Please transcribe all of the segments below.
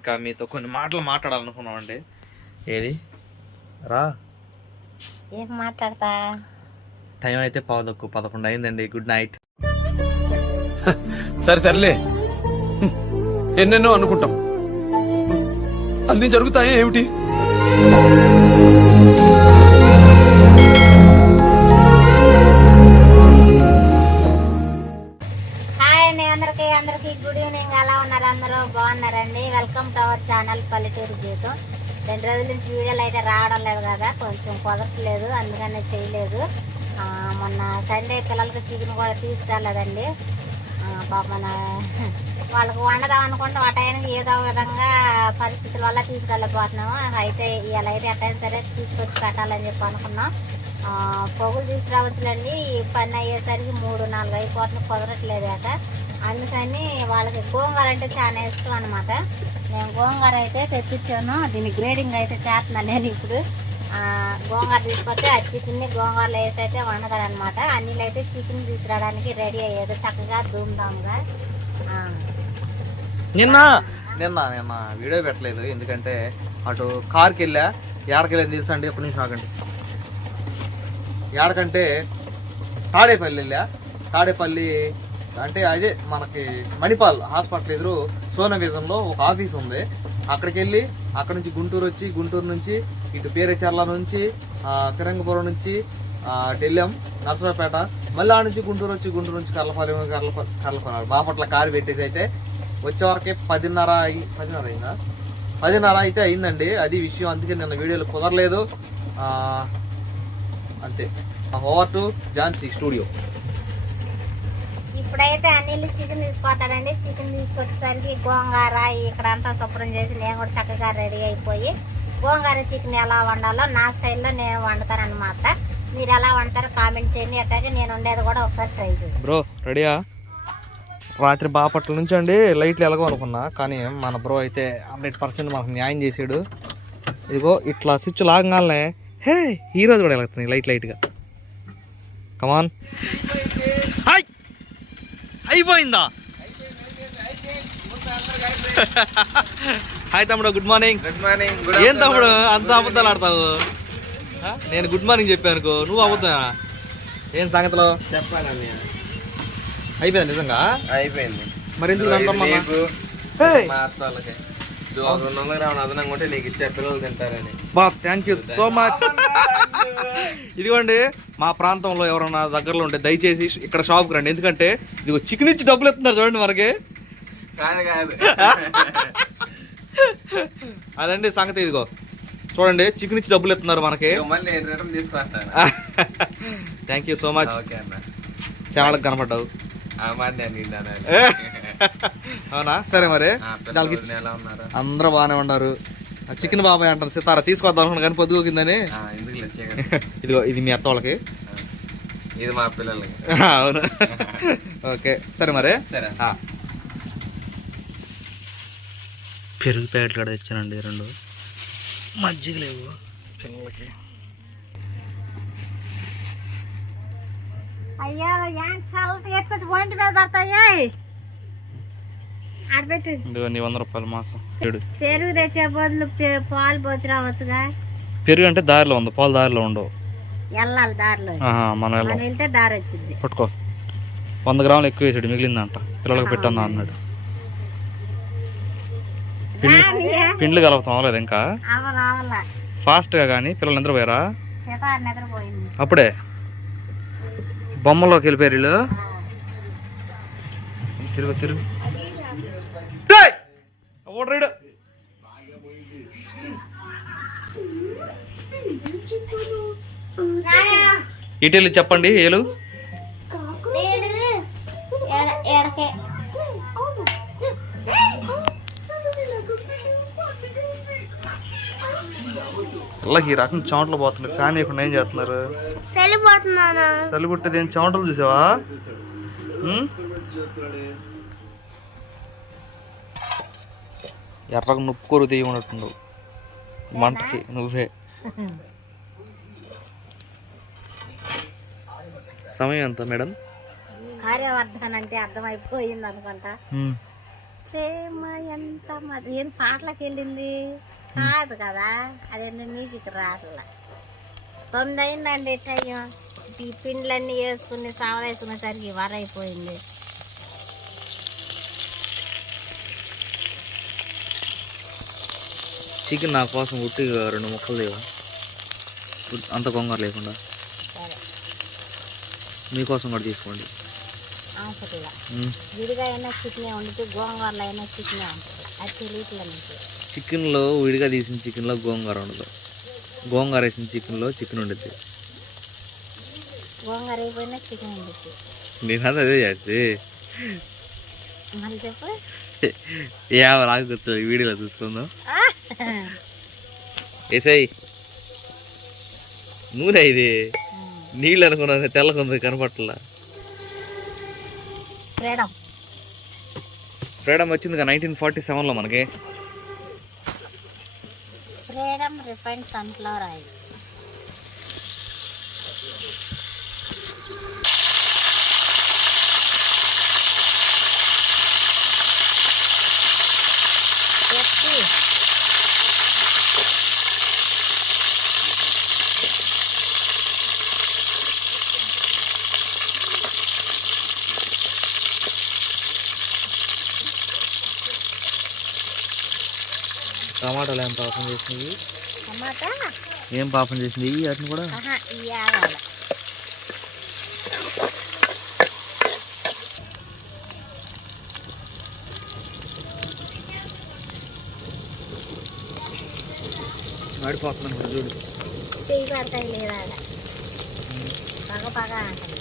ఇంకా మీతో కొన్ని మాటలు మాట్లాడాలనుకున్నామండి. ఏది? రా. ఏం మాట్లాడతా? టైం అయితే పావుదక్కు పదకొండు అయిందండి. Good night. సరే సర్లే. ఎన్నెన్నో అనుకుంటాం. అన్ని జరుగుతాయి ఏమిటి? అండి అందరికి అందరికి గుడ్ ఈవినింగ్ ఎలా ఉన్నారు అందరూ? బాగున్నారండి? వెల్కమ్ టు అవర్ ఛానల్ పల్లెటూరు జీవితం రెండు రోజుల నుంచి వీడియోలు అయితే రావడం లేదు కదా కొంచెం కుదరట్లేదు అందుకనే చేయలేదు. మొన్న సండే పిల్లలకి చికెన్ కూడా తీసుకురాలేదండి. ఆ, మన వాళ్ళకి వండదాం అనుకుంటే ఆ టైంకి ఏదో విధంగా పరిస్థితుల వల్ల తీసుకెళ్ళిపోతున్నాము అయితే ఇలా అయితే ఎట్టయినా సరే తీసుకొచ్చి పెట్టాలని చెప్పి అనుకున్నాం. పొగలు తీసుకురావచ్చులండి ఈ పని అయ్యేసరికి మూడు నాలుగు అయిపోతుంది కుదరట్లేదు అట అందుకని వాళ్ళకి గోంగూర అంటే చాలా ఇష్టం అనమాట నేను గోంగూర అయితే తెప్పించాను. దీని గ్రేడింగ్ అయితే చేస్తున్నాను నేను ఇప్పుడు. గోంగూర తీసుకొస్తే ఆ చికెన్ని గోంగూరలో వేసి అయితే వండగలనమాట అన్నిలు అయితే చికెన్ తీసుకురావడానికి రెడీ అయ్యేది చక్కగా ధూమ్ధామ్గా. నిన్న నిన్న నిన్న వీడియో పెట్టలేదు. ఎందుకంటే అటు కార్కి వెళ్ళా ఎక్కడికి వెళ్ళేది తెలుసా అండి? ఎప్పటి నుంచి నాకండి ఏడకంటే తాడేపల్లి వెళ్ళా తాడేపల్లి అంటే అదే మనకి మణిపాల్ హాస్పిటల్ ఎదురు సోనవిజంలో ఒక ఆఫీస్ ఉంది. అక్కడికి వెళ్ళి అక్కడ నుంచి గుంటూరు వచ్చి గుంటూరు నుంచి ఇటు పేరేచర్ల నుంచి తిరంగపురం ఫిరంగపురం నుంచి ఆ, అటు వెళ్ళాం మళ్ళీ ఆ నుంచి గుంటూరు వచ్చి గుంటూరు నుంచి కర్లపాలెం కర్లప కర్లపల్లి బాపట్ల కారు పెట్టేసి అయితే వచ్చేవరకే పదిన్నర అయి పదిన్నర అయిందా? పదిన్నర అయితే అయిందండి. అది విషయం అందుకే నిన్న వీడియోలు కుదరలేదు. అంతే. Over to Jhansi studio. ఇప్పుడైతే అనిల్ చికెన్ తీసుకొస్తాడండి చికెన్ తీసుకొచ్చేసరికి గోంగూర ఇక్కడ అంతా శుభ్రం చేసి నేను కూడా చక్కగా రెడీ అయిపోయి గోంగూర చికెన్ ఎలా వండాలో నా స్టైల్లో నేను వండుతాను అనమాట మీరు ఎలా వండుతారో కామెంట్ చేయండి. అట్లాగే నేను ఉండేది కూడా ఒకసారి ట్రై చేయండి. బ్రో రెడీయా? రాత్రి బాపట్ల నుంచి అండి లైట్లు ఎలాగో అనుకున్నా కానీ మన బ్రో అయితే హండ్రెడ్ పర్సెంట్ మనకు న్యాయం చేసాడు. ఇదిగో ఇట్లా స్విచ్ లాగగానే హే ఈ రోజు కూడా వెళ్తున్నాయి లైట్ లైట్గా. Come on hi! అయిపోయిందా? హాయ్ తమ్ముడు గుడ్ మార్నింగ్ గుడ్ మార్నింగ్ ఏం తమ్ముడు అంత అబద్ధాలు ఆడతావు? నేను గుడ్ మార్నింగ్ చెప్పాను అనుకో నువ్వు అబద్ధం ఏం సంగతిలో? చెప్పాలన్నయ్య. అయిపోయింది నిజంగా? అయిపోయింది. మరి ఎందుకు ఇది రెండు వందల గ్రాములు అదనంగా ఉంటే నీకు ఇచ్చే పిల్లలు తింటారని. బా థ్యాంక్ యూ సో మచ్ ఇదిగోండి మా ప్రాంతంలో ఎవరన్నా దగ్గరలో ఉంటే దయచేసి ఇక్కడ షాప్కి రండి. ఎందుకంటే ఇదిగో చికెన్ ఇచ్చి డబ్బులు ఎత్తున్నారు చూడండి మనకి. అదండి సంగతి ఇదిగో. చూడండి చికెన్ ఇచ్చి డబ్బులు ఎత్తున్నారు మనకి. థ్యాంక్ యూ సో మచ్ ఛానల్కి కనపడ్డావు అవునా? సరే మరి. అందరూ బాగానే ఉన్నారు. చికెన్ బాబాయ్ అంటారు సితారా తీసుకొద్దాం అనుకున్నాను కానీ లేచేయగ ఇదిగో ఇది మీ అత్త వాళ్ళకి. ఇది మా పిల్లలకి. అవును. ఓకే సరే మరి. సరే. ఆ. పెరుగు ప్యాకెట్లు కూడా తెచ్చానండి రెండు. మజ్జిగ లేవు పిల్లలకి. అయ్యో ఏంటి చల్లటి ఎత్తుకొచ్చి ఒంటి మీద పడతాయి. నీ వంద రూపాయల మాసం. పెరుగు తెచ్చే బదులు పాలు పోసి రావచ్చుగా. పెరుగు అంటే దారిలో ఉంది పాలు దారిలో ఉండవు. వెళ్ళాలి దారిలో. మనం వెళ్తే దారి వచ్చింది. పట్టుకో. వంద గ్రాములు ఎక్కువ వేసాడు మిగిలిందంట. పిల్లలకి పెట్టన్నా అన్నాడు. పిండ్లు కలుపుతాం అవ్వలేదు ఇంకా? రావాల? ఫాస్ట్గా కానీ పిల్లలు నిద్రపోయారా? అప్పుడే. బొమ్మలోకి వెళ్ళిపోయారు వీళ్ళు. తిరుగు తిరుగు! ఓడ్రీడు. వెళ్ళి చెప్పండి ఏలు? పిల్లకి ఈ రకం చెమటలు పోతున్నాయి. ఫ్యాన్ ఇప్పుడు ఏం చేస్తున్నారు? చలి పుట్టేది ఏం చెమటలు చూసావా? ఎర్రగా నుప్పు కొరు తీయమన్నట్టుండవు మంటకి నువ్వే. సమయం ఎంత మేడం? కార్యవర్ధన్ అంటే అర్థమైపోయింది అనుకుంటా. ప్రేమ ఎంత మరి ఏం పాటలకు వెళ్ళింది కాదు కదా అదేంటి మ్యూజిక్ రాట్లా తొమ్మిది అయిందండి టైం. ఈ పిండ్లన్నీ వేసుకుని సావరేసుకునేసరికి వరైపోయింది. చికెన్ నా కోసం ఉట్టి రెండు ముక్కలు లేవా? అంత కొంగర లేకుండా. మీకోసం కూడా తీసుకోండి. అవసరంలా మ్మ్. విడిగా అయినా చికెనే వండుతూ గోంగూరలో అయినా చికెనే ఉంటుంది అది తెలియట్లే మీకు. చికెన్లో విడిగా తీసిన చికెన్లో గోంగూర ఉండదు. గోంగూర వేసిన చికెన్లో చికెన్ ఉండుద్ది. గోంగూర అయిపోయినా చికెన్ వండుతుంది నేను అదే చేస్తే. మళ్ళీ చెప్పు. ఏ వీడియోలో చూసుకుందాం. ఏసాయి. నూనె ఇది. నీళ్ళు అనుకున్నా తెల్లకుంది కనపట్ల ఫ్రీడమ్. ఫ్రీడమ్ వచ్చింది నైన్టీన్ ఫార్టీ సెవెన్లో మనకి. Freedom refined sunflower oil. టమాటాలు ఏం పాపం చేసింది? టమాటా? ఏం పాపం చేసింది? వాటిని కూడా? వాడిపోతున్నాను కూడా చూడు. పగ పగ అంటుంది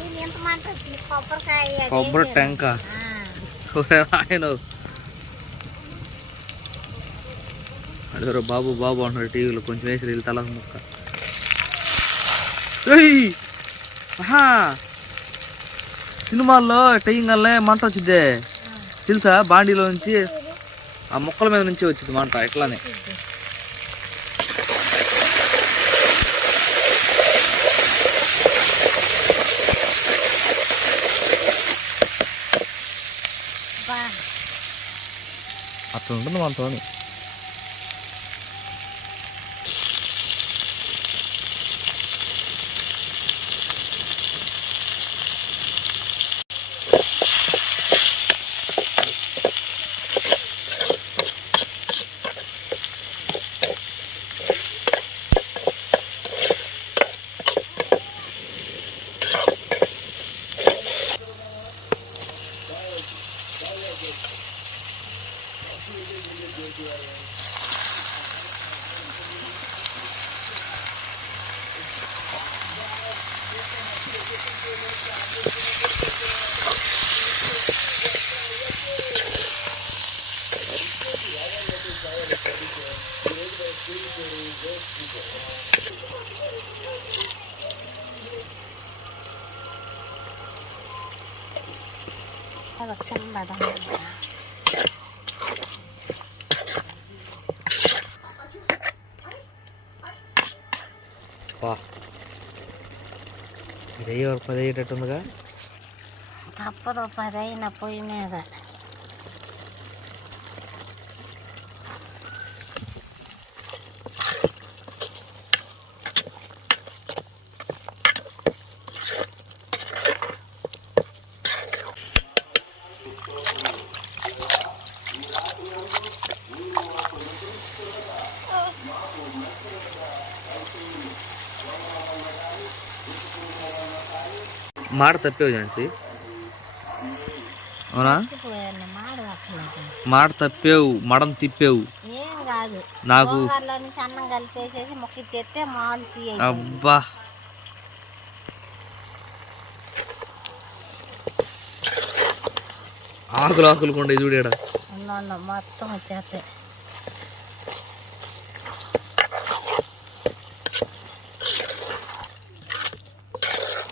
ఇది ఎంత మాట వచ్చింది? కొబ్బరికాయ అది కొబ్బరి. టెంక ఆయన అడిగారు బాబు బాబు అంటున్నారు టీవీలో. కొంచెం వేసి వీళ్ళు తల ముక్క! సినిమాల్లో టెయ్యంగల్నే మంట వచ్చిందే తెలుసా? బాండీలో నుంచి ఆ మొక్కల మీద నుంచి వచ్చింది మంట ఇట్లానే బా అట్లా ఉంటుంది మనతోని అది ఒక చిన్న బాదం. వా ఇది అయ్యే వరకు పది అయ్యేటట్టుందిగా తప్పదు పదైన పొయ్యి మీద మాట తప్పేవు ఝాన్సీ. అవునా? మాట తప్పేవు మడం తిప్పేవు. ఏం కాదు. నాకు అబ్బా. ఆకులు ఆకులు కొండే చూడాడ మొత్తం వచ్చేస్తాయి.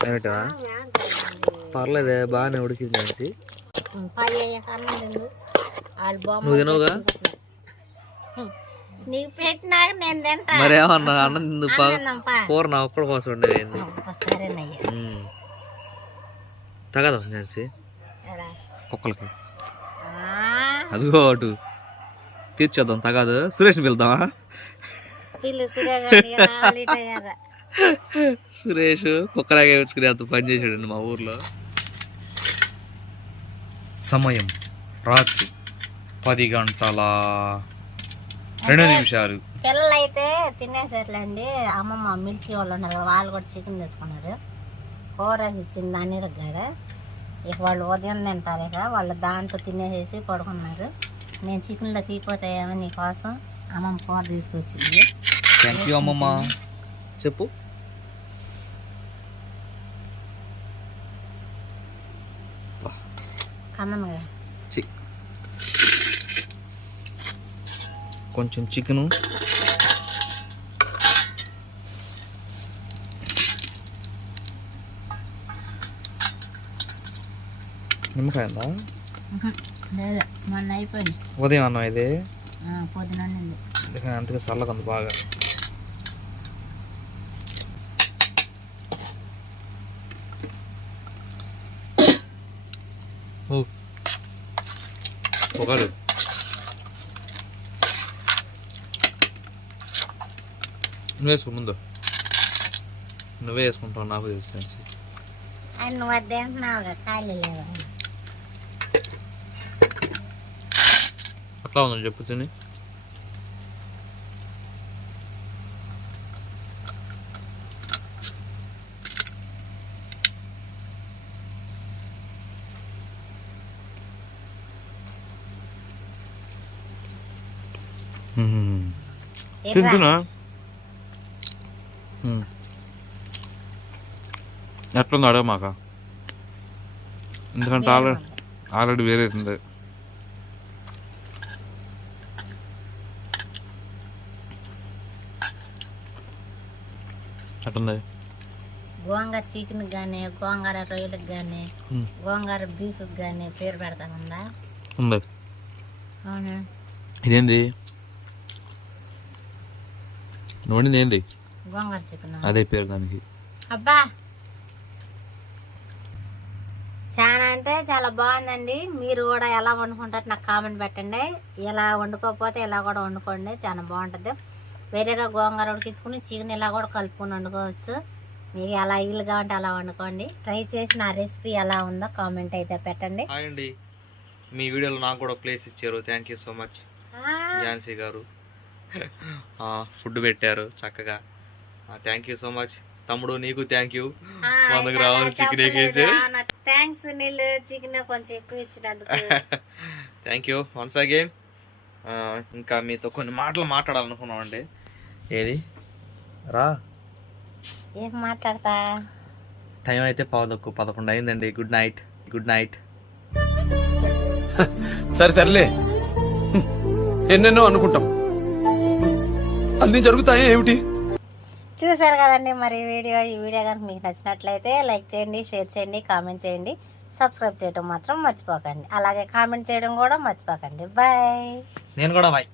ఏమిటా పర్లేదే బాగానే ఉడికింది బొమ్మ నువ్వు తినవుగా? హ్మ్. నీకు పెట్టినాక నేను తింటా. మరేమన్నా అన్నం తిందు. కూర నా ఒక్కడి కోసం ఉండేది తగదా ఝాన్సీ? కుక్కలకి. అదిగో అటు. తీర్చేద్దాం తగదు. సురేష్ని పిలుద్దామా. సురేష్ కుక్కలాగే వచ్చుకుని అంత పని చేసాడండి మా ఊర్లో. సమయం రాత్రి పది గంటల. రెండు నిమిషాలు. పిల్లలు అయితే తినేసారులేండి. అమ్మమ్మ మిల్కీ వాళ్ళు ఉన్నారు కదా వాళ్ళు కూడా చికెన్ తెచ్చుకున్నారు. కూర ఇచ్చింది అన్ని కాడ ఇక వాళ్ళు ఉదయం తింటారు ఇక వాళ్ళు దాంతో తినేసేసి పడుకున్నారు. నేను చికెన్లో తీపోతాయేమో నీకోసం అమ్మమ్మ కూర తీసుకొచ్చింది. థ్యాంక్ యూ అమ్మమ్మ. చెప్పు. కమ్మను కదా కొంచెం చికెను. నిమ్మకాయ ఉందా? లేదు మొన్న అయిపోయింది. ఉదయం అన్నం ఇది? పొద్దున అంతగా చల్లగా ఉంది బాగా. పొగలు నువ్వు వేసుకో ముందు నువ్వే వేసుకుంటావు నాకు తెలుసు నువ్వు అది ఖాళీ లేదు అట్లా ఉందని చెప్పు తిని. తింటున్నా? ఎట్లుంది అడగ మాక? ఎందుకంటే ఆల్రెడీ ఆల్రెడీ వేరే ఉంది. అట్లుంది గోంగూర చికెన్ కానీ గోంగూర రొయ్యలకు కానీ గోంగూర బీఫ్కి కానీ పేరు పెడతానుందా? ఉంది. అవునా? ఇదేంది? వండింది ఏంది గోంగూర చికెన్. అదే పేరు దానికి. అబ్బా! చాలా అంటే చాలా బాగుందండి. మీరు కూడా ఎలా వండుకుంటారు నాకు కామెంట్ పెట్టండి. ఇలా వండుకోకపోతే ఇలా కూడా వండుకోండి. చాలా బాగుంటుంది. వేరేగా గోంగూర ఉడికించుకుని చికెన్ ఇలా కూడా కలుపుకొని వండుకోవచ్చు. మీకు ఎలా ఇల్లుగా ఉంటే అలా వండుకోండి. ట్రై చేసి నా రెసిపీ ఎలా ఉందో కామెంట్ అయితే పెట్టండి. హాయ్ అండి. మీ వీడియోలో నాకు కూడా ప్లేస్ ఇచ్చారు. Thank you so much Jhansi garu. Food పెట్టారు చక్కగా. థ్యాంక్ యూ సో మచ్ తమ్ముడు నీకు థ్యాంక్ యూ వందకు రావాలి చికెన్ ఎగేసి థ్యాంక్స్ నీళ్ళు చికెన్ కొంచెం ఎక్కువ ఇచ్చినందుకు. థ్యాంక్ యూ వన్స్ అగైన్ ఇంకా మీతో కొన్ని మాటలు మాట్లాడాలనుకున్నామండి. ఏది? రా. ఏం మాట్లాడతా? టైం అయితే పావుదక్కు పదకొండు అయిందండి. గుడ్ నైట్ గుడ్ నైట్ సరే హ్మ్. ఎన్నెన్నో అనుకుంటాం. అన్ని జరుగుతాయి ఏమిటి? చూసారు కదండి మరి వీడియో. ఈ వీడియో కనుక మీకు నచ్చినట్లయితే లైక్ చేయండి షేర్ చేయండి కామెంట్ చేయండి. సబ్స్క్రైబ్ చేయడం మాత్రం మర్చిపోకండి. అలాగే కామెంట్ చేయడం కూడా మర్చిపోకండి. బాయ్. నేను కూడా బాయ్.